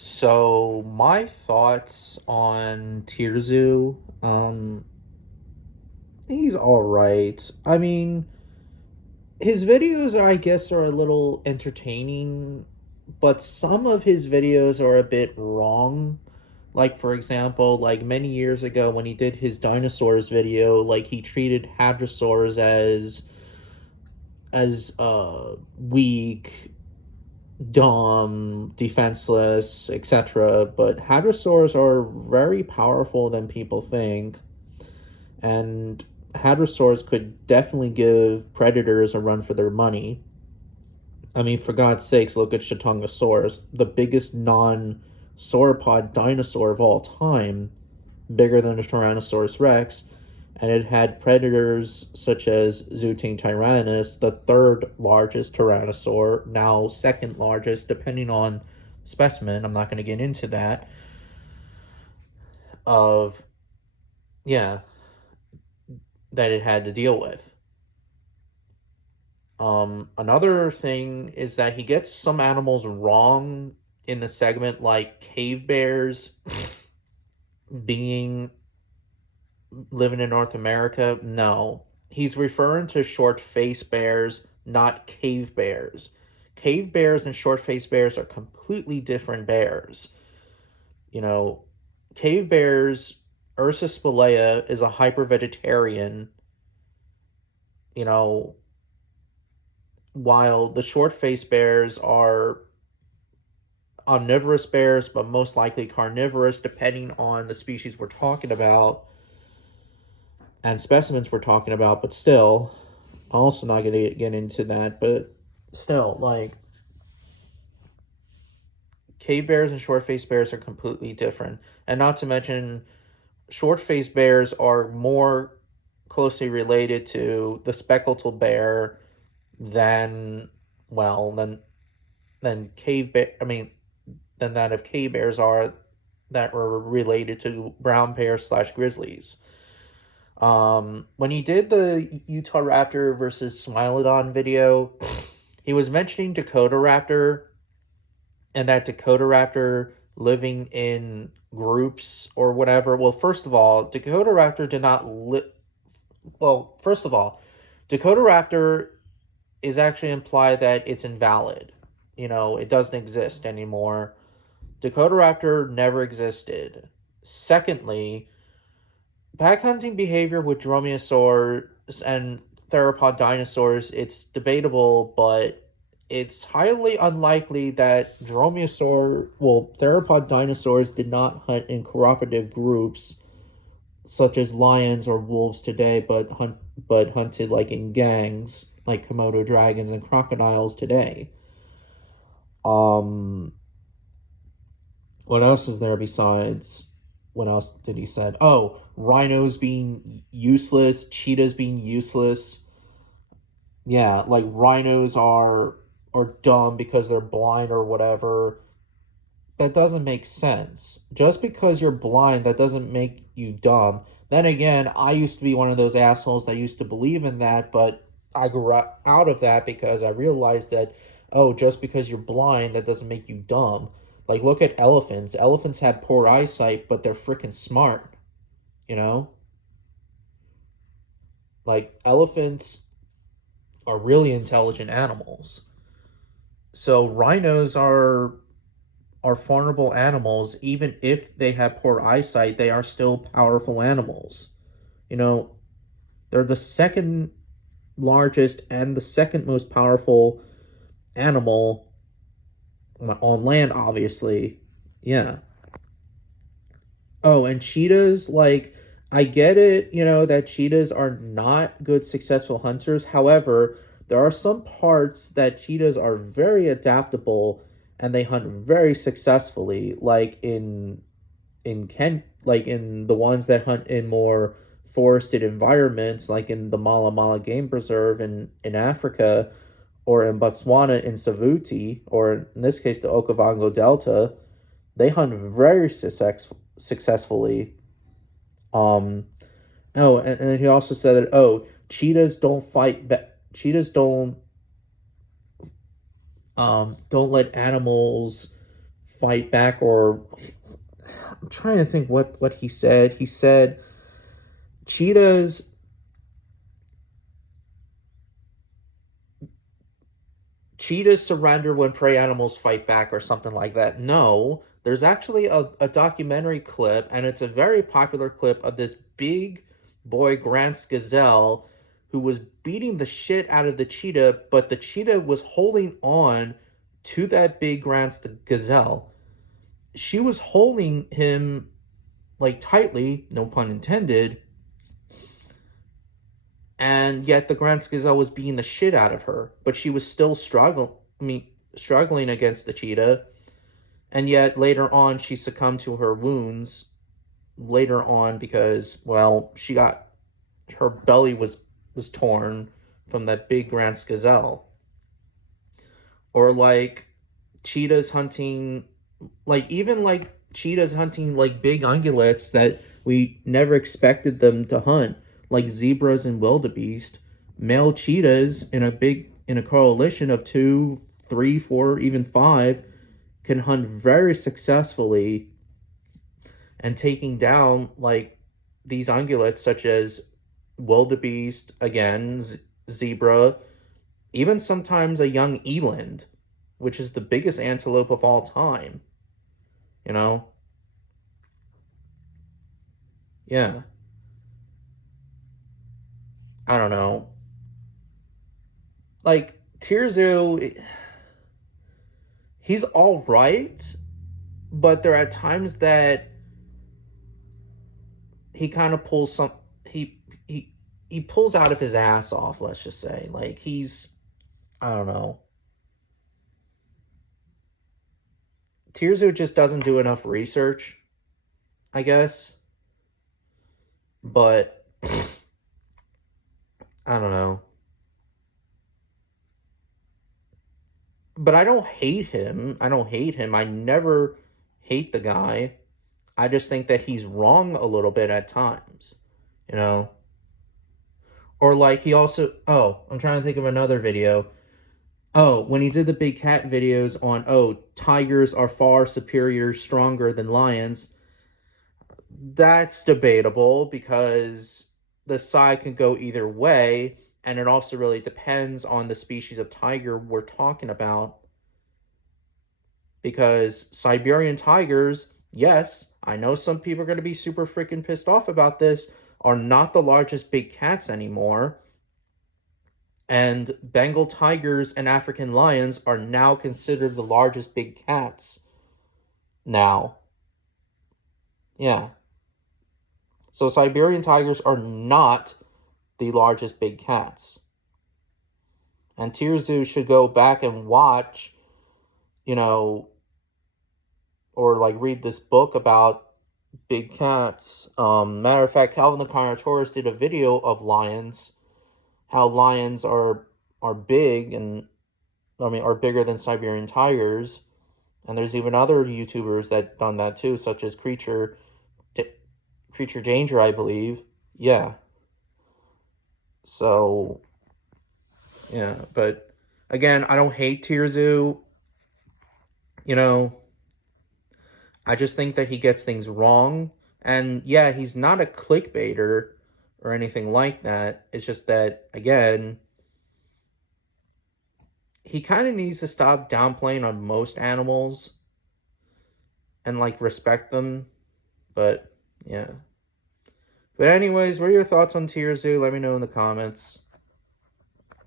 So my thoughts on Tirzu, he's all right. I mean, his videos I guess are a little entertaining, but some of his videos are a bit wrong. Like for example, like many years ago when he did his dinosaurs video, like he treated hadrosaurs as weak, dumb, defenseless, etc. But hadrosaurs are very powerful than people think, and hadrosaurs could definitely give predators a run for their money. I mean, for God's sakes, look at Chatungosaurus, the biggest non-sauropod dinosaur of all time, bigger than a Tyrannosaurus rex, and it had predators such as Zooting tyrannus, the third largest tyrannosaur, now second largest, depending on specimen. I'm not going to get into that. Of, yeah, that it had to deal with. Another thing is that he gets some animals wrong in the segment, like cave bears being living in North America. No, he's referring to short face bears, not cave bears. Cave bears and short face bears are completely different bears. You know, cave bears, Ursus spelaea is a hyper vegetarian, you know, while the short face bears are omnivorous bears, but most likely carnivorous, depending on the species we're talking about and specimens we're talking about. But still, I'm also not going to get into that. But still, like, cave bears and short faced bears are completely different. And not to mention, short faced bears are more closely related to the speckled bear than, well, than cave bear. I mean, than that of cave bears are that were related to brown bears slash grizzlies. When he did the Utah Raptor versus Smilodon video, he was mentioning Dakota Raptor and that Dakota Raptor living in groups or whatever. Well, first of all, Dakota Raptor did not live. Well, first of all, Dakota Raptor is actually implied that it's invalid. You know, it doesn't exist anymore. Dakota Raptor never existed. Secondly, pack hunting behavior with dromaeosaurs and theropod dinosaurs, it's debatable, but it's highly unlikely that theropod dinosaurs did not hunt in cooperative groups such as lions or wolves today, but hunted like in gangs, like Komodo dragons and crocodiles today. Um, what else is there besides? What else did he said? Oh, rhinos being useless, cheetahs being useless. Yeah, like rhinos are dumb because they're blind or whatever. That doesn't make sense. Just because you're blind, that doesn't make you dumb. Then again, I used to be one of those assholes that used to believe in that, but I grew out of that because I realized that, oh, just because you're blind, that doesn't make you dumb. Like, look at elephants. Elephants have poor eyesight, but they're freaking smart, you know? Like, elephants are really intelligent animals. So, rhinos are vulnerable animals. Even if they have poor eyesight, they are still powerful animals. You know, they're the second largest and the second most powerful animal on land, obviously. Yeah. Oh, and cheetahs, like, I get it, that cheetahs are not good, successful hunters. However, there are some parts that cheetahs are very adaptable and they hunt very successfully, like like in the ones that hunt in more forested environments, like in the Mala Mala Game Preserve in Africa, or in Botswana in Savuti, or in this case the Okavango Delta. They hunt very successfully. Um, and then he also said that, oh, cheetahs don't fight. Cheetahs don't let animals fight back, or I'm trying to think what he said. He said cheetahs cheetahs surrender when prey animals fight back, or something like that. No, there's actually a documentary clip, and it's a very popular clip of this big boy Grant's gazelle who was beating the shit out of the cheetah, but the cheetah was holding on to that big Grant's gazelle. She was holding him like tightly, no pun intended, and yet the Grant's gazelle was beating the shit out of her, but she was still struggling against the cheetah, and yet later on she succumbed to her wounds later on because, well, her belly was torn from that big Grant's gazelle. Or like cheetahs hunting, like cheetahs hunting like big ungulates that we never expected them to hunt, like zebras and wildebeest. Male cheetahs in a coalition of 2, 3, 4, even 5 can hunt very successfully, and taking down like these ungulates such as wildebeest, again, zebra, even sometimes a young eland, which is the biggest antelope of all time. You know? Yeah. I don't know. Like, Tirzu, he's all right, but there are times that he kind of pulls he pulls out of his ass off, let's just say. Like, I don't know. Tirzu just doesn't do enough research, I guess. But I don't know. But I don't hate him. I never hate the guy. I just think that he's wrong a little bit at times, you know? Or like I'm trying to think of another video. Oh, when he did the big cat videos on, tigers are far superior, stronger than lions. That's debatable because the side can go either way, and it also really depends on the species of tiger we're talking about. Because Siberian tigers, yes, I know some people are going to be super freaking pissed off about this, are not the largest big cats anymore. And Bengal tigers and African lions are now considered the largest big cats now. Yeah. So Siberian tigers are not the largest big cats. And Tirzu should go back and watch, or like read this book about big cats. Matter of fact, Calvin the Carnotaurus did a video of lions, how lions are big, and are bigger than Siberian tigers. And there's even other YouTubers that done that too, such as Creature Danger, I believe. Yeah. So, yeah, but again, I don't hate Tirzu. I just think that he gets things wrong. And yeah, he's not a clickbaiter or anything like that. It's just that, again, he kind of needs to stop downplaying on most animals and like respect them. But yeah. But anyways, what are your thoughts on Tirzu? Let me know in the comments.